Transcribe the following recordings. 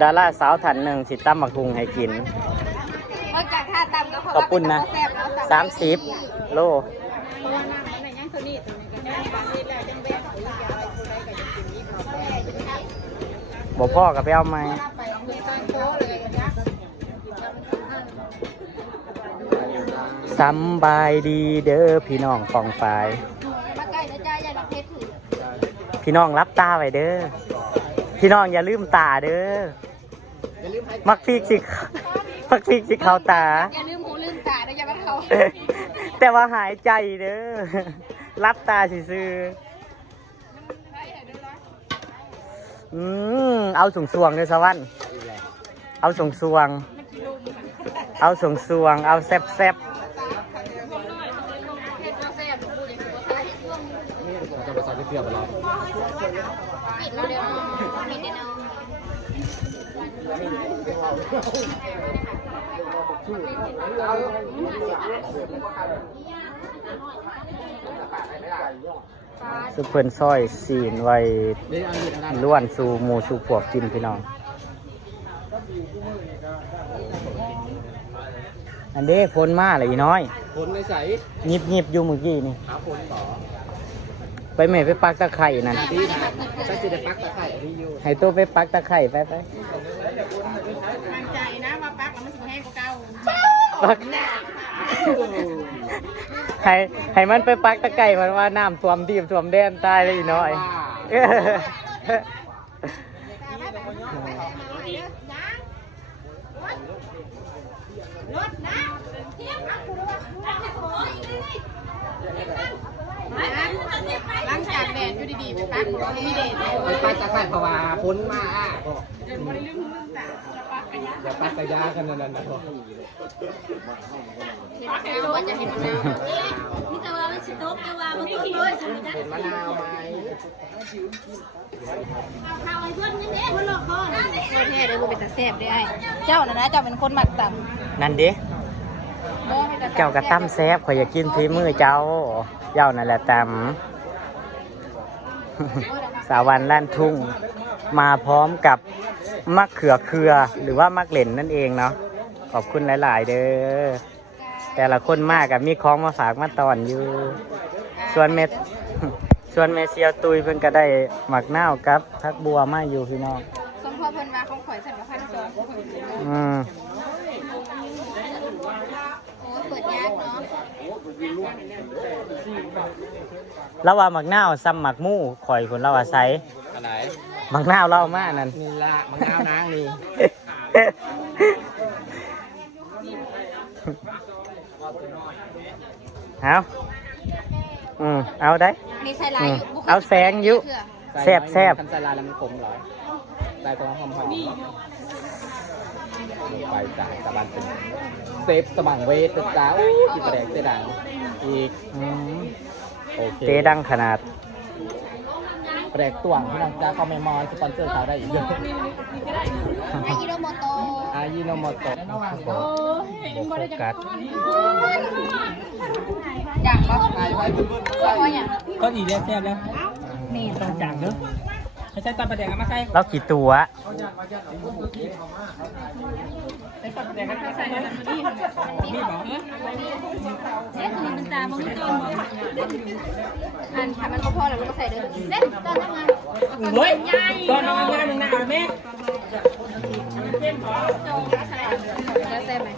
ดาราสาวท่านหนึ่งสิตั้มหมักหุงให้กินขอบคุณนะ30 โลบอกพ่อกับไปเอาไหมสำบายดีเด้อพี่น้องฟองฝ่ายพี่น้องรับตาไว้เด้อพี่น้องอย่าลืมตาเด้อมักพริกสิเข้าตาอย่าลืมหูลืมตาเด้ออย่ามาเขาแต่ว่าหายใจเด้อรับตาซื่อเอาส่งสวงเลยสวรรค์เอาส่งสวงเอาแซ่บจะไปใส่เกลือไปแล้วสุเพิ่นซอยซีนไว้ล้วนสู่หมูสู่พวกกินพี่น้องอันเด้ฝนมาเลยอีน้อยฝนในใสยิบอยู่เมื่อกี้นี่ครับฝนต่อไปแม่ไปปักตะไคร่นั่นดีนะใช่สิได้ปักตะไคร่ที่อยู่ให้ตัวไปปักตะไคร่ไปมั่นใจนะว่าปักแล้วมันสิแห้งกว่าเก่าปักให้มันไปปักตะไคร่มันว่าน้ำท่วมทีมท่วมแดนตายเลยอีน้อยหลังจากแดดอยู่ดีๆไปปักมีแดดไปปักตะไคร่เพราะว่าฝนมาอย่าปักกระยากันนั่นนะพ่อนี่แต่ว่ามันสิตกแต่ว่ามันต้นเลยเป็นมะนาวไหมข้าวไอ้เพื่อนนี่เด้เพื่อนหลอกพ่อแท้เด้อบ่เป็นตาแซ่บได้เจ้าน่ะนะเจ้าเป็นคนมักตำนั่นดิเจ้ากระตั้มแซ่บข่อยอยากกินฝีมือเจ้านั่นแหละตำสาวันล้านทุ่งมาพร้อมกับมะเขือหรือว่ามะเหล่นนั่นเองเนาะขอบคุณหลายๆเด้อแต่ละคนมากกับมีของมาฝากมาตอนอยู่ส่วนเมเซียวตุยเพิ่นก็ได้หมักนาวกับพักบัวมาอยู่พี่น้องสมพอเพิ่นมาของข่อยสั่นว่าพันสองเปิดยากเนาะแล้วว่าหมักนาวซ้ำหมักมู่ข่อยคนเราว่าไซอะไรหมักนาวเล่ามากนั่นนี่ละหมักนาวนางนี่เอาได้เอาแสงยุแซ่บใส่ลายแล้วมันขมหรอได้ตรงหอมไปจ่ายตะบันเป็นเซฟสมังเวทเป็นจ้าที่ประเด็กเตดังอีกโอเคเตดังขนาดประเด็กต่วงพี่น้องจ้าคอมเมมอนสปอนเซอร์เขาได้อีกเยอะอายิโนโมโตะโฟกัสอยากก็ก็อีกแล้วแซ่บแล้วนี่ต้องจังเนอะไม่ใช่ตอนประเด็กมาใส่เรากี่ตัวตอนประเด็กก็ใส่นี่บอกคือมันตามันต้นอันถ้ามันพอแล้วเราก็ใส่เด้อเด็ดตอนทำงานเฮ้ยตอนทำงานมึงหนาแม่ใส่ไหม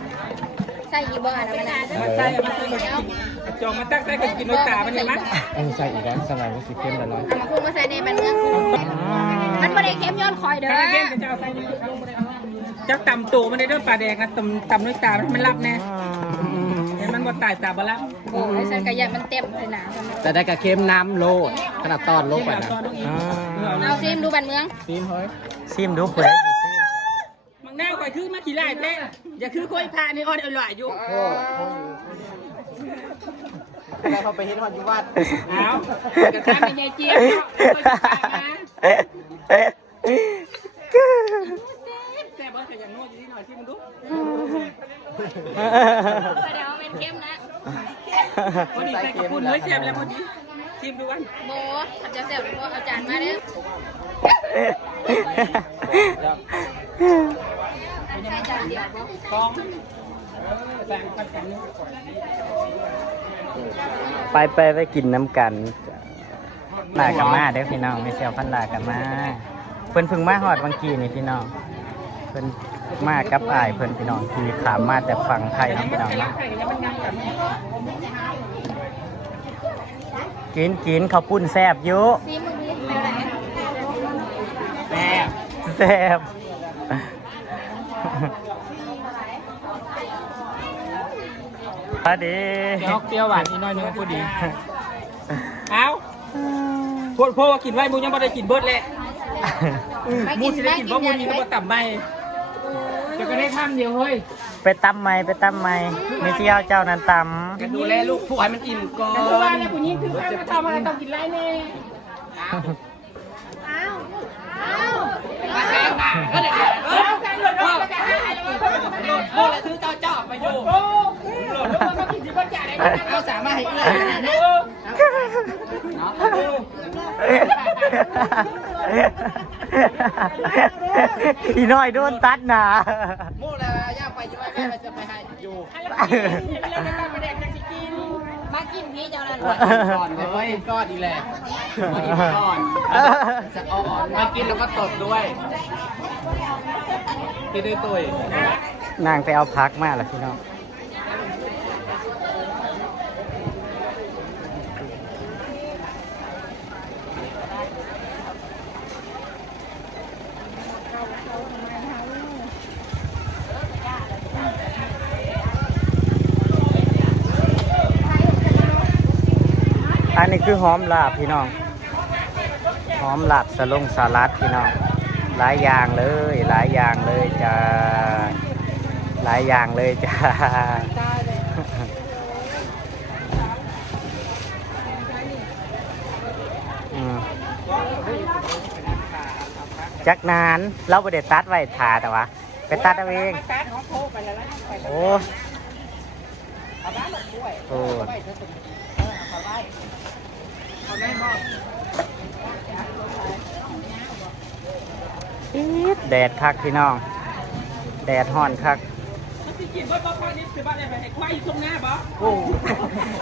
ใส่ยี่บ้านอะไรนะใส่จองมาตั้งใส่กับกินน้ำตามันเลยมั้ยใส่อีกแล้วสมัยมันสีเข้มแล้วเนาะมาคุมมาใส่ในมันเนื้อมันไม่ได้เข้มย้อนคอยเด้อเข้มจะเอาใส่เจ้าต่ำตัวมันได้ด้วยปลาแดงนะต่ำน้ำตามันรับแน่มันบดตายตาบลับโอ้ยฉันกระยามันเต็มเลยนะแต่ได้กระเค็มน้ำโลดขนาดตอนโลกไปนะเอาซิมดูบันเมืองซิมดูเผื่อมังหน้าคอยคือมาขี่ไล่เต้อย่าคือคอยพานี่อ่อนอร่อยอยู่แล้วเขาไปเห็นวันยุวัดเอากระทำเป็นยายเจี๊ยบแซ่บว่าแต่อย่างนวดอยู่ที่หน่อยที่มันดูเดี๋ยวเป็นเข้มนะวันนี้ใส่กระปุกเลยแซ่บแล้วพอดีชิมดูวันโบทำจะแซ่บโบเอาจานมาเด้อ ใส่จานเดียวบ่ ต้องแบ่งปันกันนึง ไปกินน้ำกันลากันมาเด้อพี่น้องไม่เชียวพันลากันมาเพิ่นเพึ่งมาฮอดบางกีนี่พี่น้องเพิ่นมากับอ้ายเพิ่นพี่น้องที่ขามมาแต่ฝั่งไทยนะพี่น้องนะกินข้าวปุ้นแซ่บอยู่ ซีมึงนี่ไปไหน แม่ แซ่บพอดี เดี๋ยวเปรี้ยวหวานอีกหน่อยนึงพอดีเอาโพดว่ากินไว้มูยังไม่ได้กินเบิดแหละมูสิได้กินเพราะมูนี้ก็บ่ต่ำไปจะก็ได้ทำเดียวเฮ้ย ไปตำไหมไม่เชียวเจ้านั้นต จะดูแลลูกผู้ให้มันอิ่มก่อนแต่ว่าเนี่ยผู้หญิงคือข้าวมาทำอะไรต้องกินไรแน่มาแซงมาก็เด็กโลดเลยซื้อเจ้าไปอยู่โลดแล้วมันมากินที่บ้านจ่าได้เอาสามารถให้เอื้ออีน้อยโดนตัดหนา โม่แล้วย่าไปจะไปแม่จะไปให้อยู่มากินพี่เจ้านั่น ก่อนเลยก้อนอีแหละก่อนจะอ่อนมากินแล้วก็ตบด้วยกินด้วยตุย นางไปเอาพักมาแล้วพี่น้องอันนี้คือหอมลาบพี่น้องหอมลาบสลงสลัดพี่น้องหลายอย่างเลยจ้าหลายอย่างเลยจ้าจักนานเราไม่ได้ตัดไว้ถาแต่ว่าไปตัดเอาเองโอ้โอ้แดดคักพี่น้องแดดฮ้อนคัก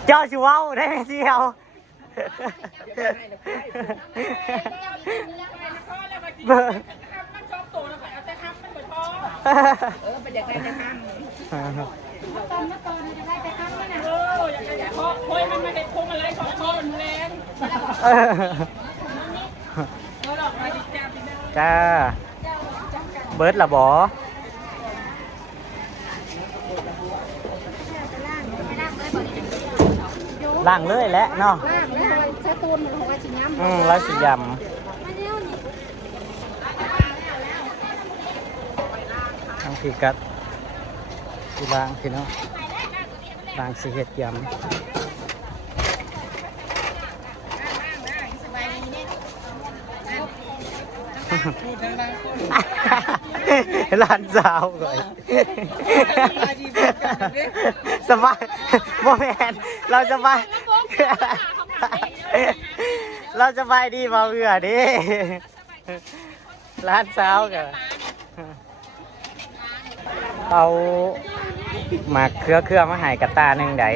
เจ้าชิวเอาได้ไหมเชียวไปอยากได้จะทำตอนจะได้แต่ข้างนี่นะ อยากโค้ยมันมาเห็ดโค้งอะไรสองโค้งแรงจ้าเบิร์ดละบอล่างเลยแหละเนาะ ใช้ตูนของอาชิยำ แล้วสิยำทั้งพี่กัดพี่ล่างพี่เนาะล่างสิเห็ดยำร้านสาวก่อนสบายโมแมนเราสบายดีมาเบื่อดิร้านสาวกันเอาหมักเครือมาใหายกระตาหนึ่งได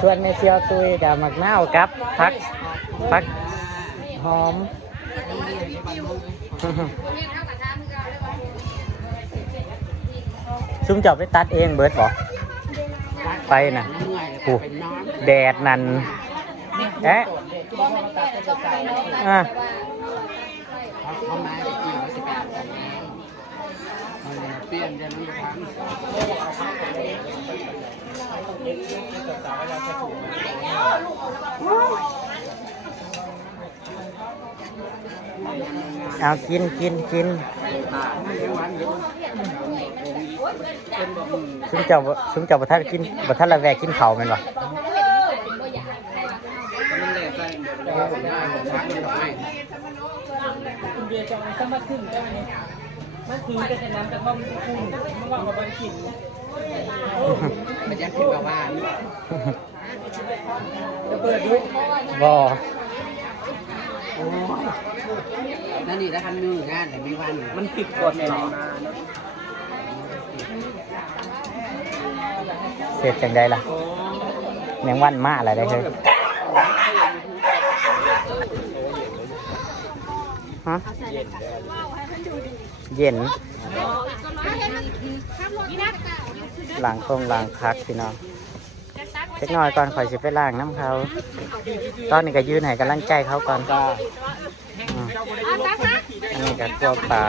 ส่วนในเซียวตุยกับหมักเน่ากับพักหอมซุ่มจับไปตัดเองเบิร์ดบอกไปนะกูแดดนั่นเอ๊ะเปลี่ยนเดี๋ยวนั้นจะเอากินซุ่มเจ้าบัท่านกินบัท่านละแวกกินเข่ามันหรอคุณเบียร์จองสมาขึ้นได้ไหมมาซื้อแต่น้ำแต่ว่ามันคุ้มมันว่ามันกินมันยังผิดกับว่าจะเปิดดูบ่ นั่นนี่แล้วคันมืองานแต่ไม่วัน มันผิดกฎเหรอ เสร็จจังได้ล่ะแมงวันมาอะไรได้เฮ้ยฮะเย็นล้างคงล้างพักพี่น้องเล็กน้อยก่อนข่อยสิไปล้างน้ำเขาตอนนี้ก็ยืนให้กำลังใจเขาก่อนอันนี้ก็กลัวปลา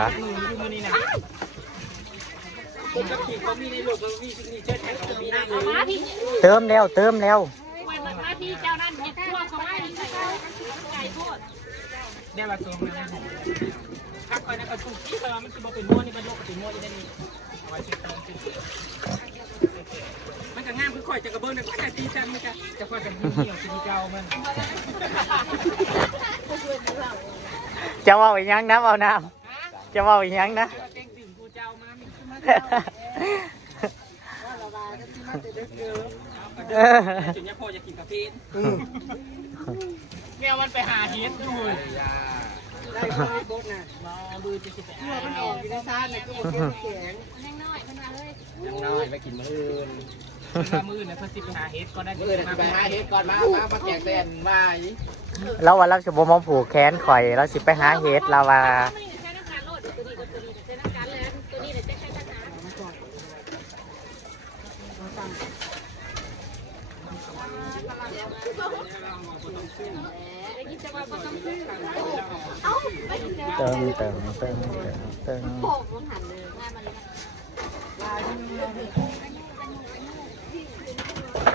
เติมแล้วเติมแล้ว ได้มาส่งนะพักก่อนนะกระชุกที่เธอมันจะมาเป็นม้วนนี่มันโยกเป็นม้วนนี่ได้นี่เอาไว้เช็ดตัวมันจะง่ามคือข่อยจะกระเบื้องแต่ก็จะตีจันมันจะข่อยจะเหี่ยวสีเก่ามัน จะว่าอีกยังนะเอาน้ำจะว่าอีกยังนะ เต้งดื่มกูเจ้ามาถึงจะพอจะกินกาแฟแมวมันไปหาเห็ดดูได้ไหมโบ๊ทน่ะมาดูจะกินแต่มันออกอยู่ในซ่านเนี่ยก็บอกแข็งยังน้อยไปกินมื้ออื่นมื้ออื่นเนี่ยเพื่อสิไปหาเห็ดก็ได้มื้ออื่นไปหาเห็ดก่อนมาแกงเส้นมา เราว่าเราจะบ่มาผูกแขนข่อยเราสิไปหาเห็ดเราว่า เติม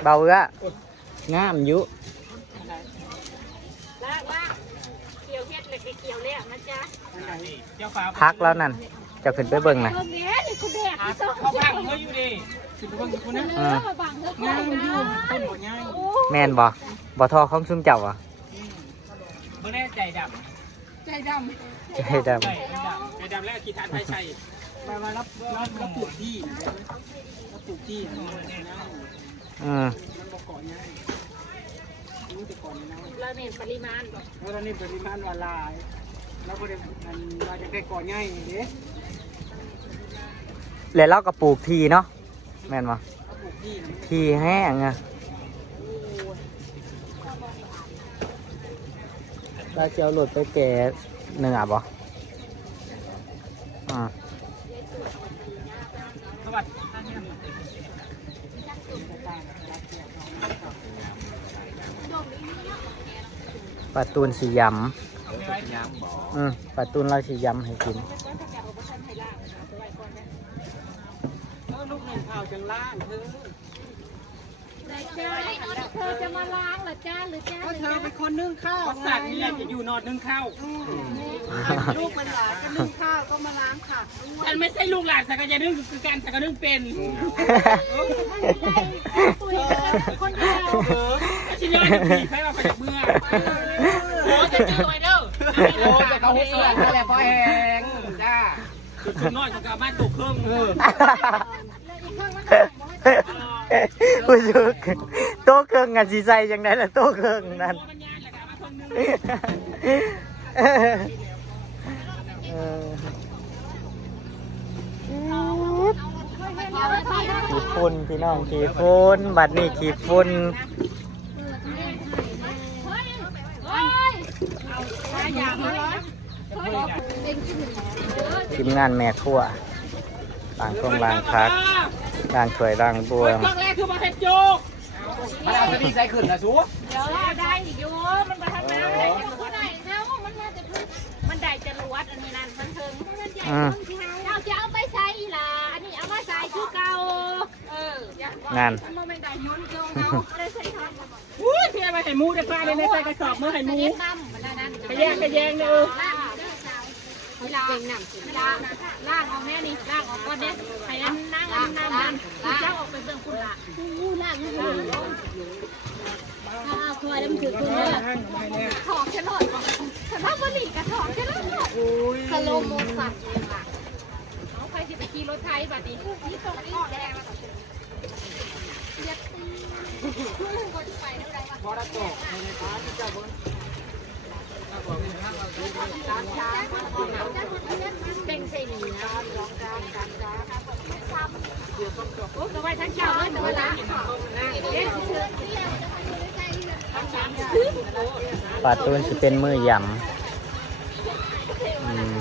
เบาเอ้องามอยู่พักแล้วนั่นจะขึ้นไปเบิ่งนะ เขาบังเขาอยู่ดิสิบบังคนนั้นง่ายอยู่ต้นหัวง่าย แม่นบ่ทอของซุ่มเจ้าอ่ะ ไม่แน่ใจดำ ใจด ใจดำแล้วกี่ฐานไฟชัยมารับปลูกที่รับปลูกที่ ำ มันบอกก่อนง่ายรู้แต่ก่อนนะ เราเน้นปริมาณก่อน แล้วตอนนี้ปริมาณวันลายแล้วประเด็นมันมาจะได้ก่อนง่ายเด้ แล้วเราก็ปลูกทีเนาะแม่นบ่ ปลูกที่ ทีแห้งอ่ะเราจะเอาหลุดไปแก่เนื้อบ่สวัสดีปลาตูนสียำปลาตูนเราสียำให้กิน ลูกหนึ่งข่าวจังล่างเธอ เธอจะมาล้างเหรอจ้าหรือจ้า ก็เธอเป็นคนนึ่งข้าวสัตว์นี่แหละจะอยู่นอนนึ่งข้าว ลูกเป็นหลานก็นึ่งข้าวก็มาล้างผัก ฉันไม่ใช่ลูกหลานสักการนึ่งคือการสักการนึ่งเป็น คนเดียว ชิ้นย่อยผีใครมาไปจากเมื่อโอ้จะเจอไว้เด้อโอ้จะเขาหัวเสือนั่นแหละพ่อแหงจ้าจุดน้อยของการบ้านตกเครื่องผู้ชุกโต๊ะเครื่องงานสีใสจังไดล่ะโต๊ะเครื่องนั่นขี้ฝุ่นพี่น้องขี้ฝุ่นบัดนี้ขี้ฝุ่นทีมงานแม่ครัวล้างคงล้างพักล้างถ้วยล้างบวง แรกคือมาเห็ดโจกมันเอาจะดีใจขึ้นนะชู เดี๋ยวได้อีกอยู่มันมาทำน้ำได้จะรู้ได้แล้วมันมาจะพึ่งมันได้จะรวดอันนี้นั่นมันถึงเราจะเอาไปใส่ล่ะอันนี้เอามาใส่คือเก่านั่น มันไม่ได้ย้อนเก่าเขาไม่ได้ใส่ทอด อุ้ยพี่มาไข่มูได้ปลาเลยในใส่กระสอบเมื่อไข่มูไปแยงเด้อล่างเอาแม่นี่ล่างออกก่อนเด้ให้นั่งนั่งเจ้าออกไปเบื้องคุณล่ะล่างคอยแล้วมันถือคุณเลยถอกฉันหน่อยฉันว่ามันหนีกับถอกฉันแล้วสโลโมสันเลยล่ะเอาใครจะไปขี่รถไทยแบบนี้นี่ตรงนี้แดงยัดตีคนไปได้ไรวะ พอได้ตกในฟ้าที่เจ้าบน ช้า โอ้ก็ไว้ทั้งเช้าเลยแต่ว่าละเอ๊ะ ปลาตูนจะเป็นมือยำอืม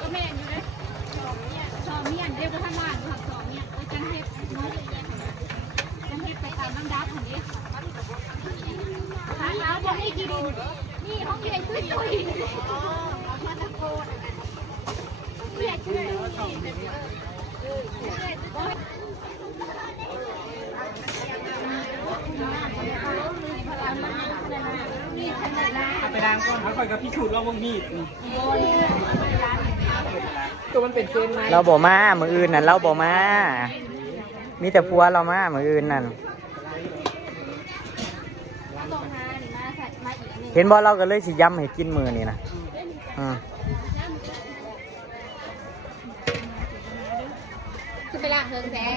ก็แม่นอยู่เลยสองเนี่ยเรียกว่าท่านว่านครับสองเนี่ยจังเฮ็ดน้อยจังเฮ็ดไปตามลำดับของนี้ร้านเราบอกให้กินนี่ห้องเรียนคือจุยมาตะโกนเรียกชื่อเอาไปล้างก่อนเขาคอยกับพี่ชูดลองวงมีดตัวมันเป็นเส้นไหม เราบ่มามืออื่นนั่นเราบ่มามีแต่ผัวเรามามืออื่นนั่นเห็นบ่เราก็เลยสิย้ำให้กินมือนี่นะอืม คือไปล้างเฮิงแท้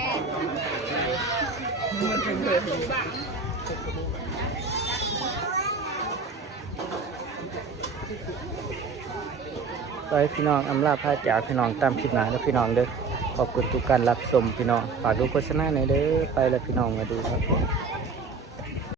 ไปพี่น้องอำลาพาจากพี่น้องตามคลิปหน้าแล้วพี่น้องเด้อขอบคุณทุกการรับชมพี่น้องฝากดูโฆษณาหน่อยเด้อไปแล้วพี่น้องมาดูครับ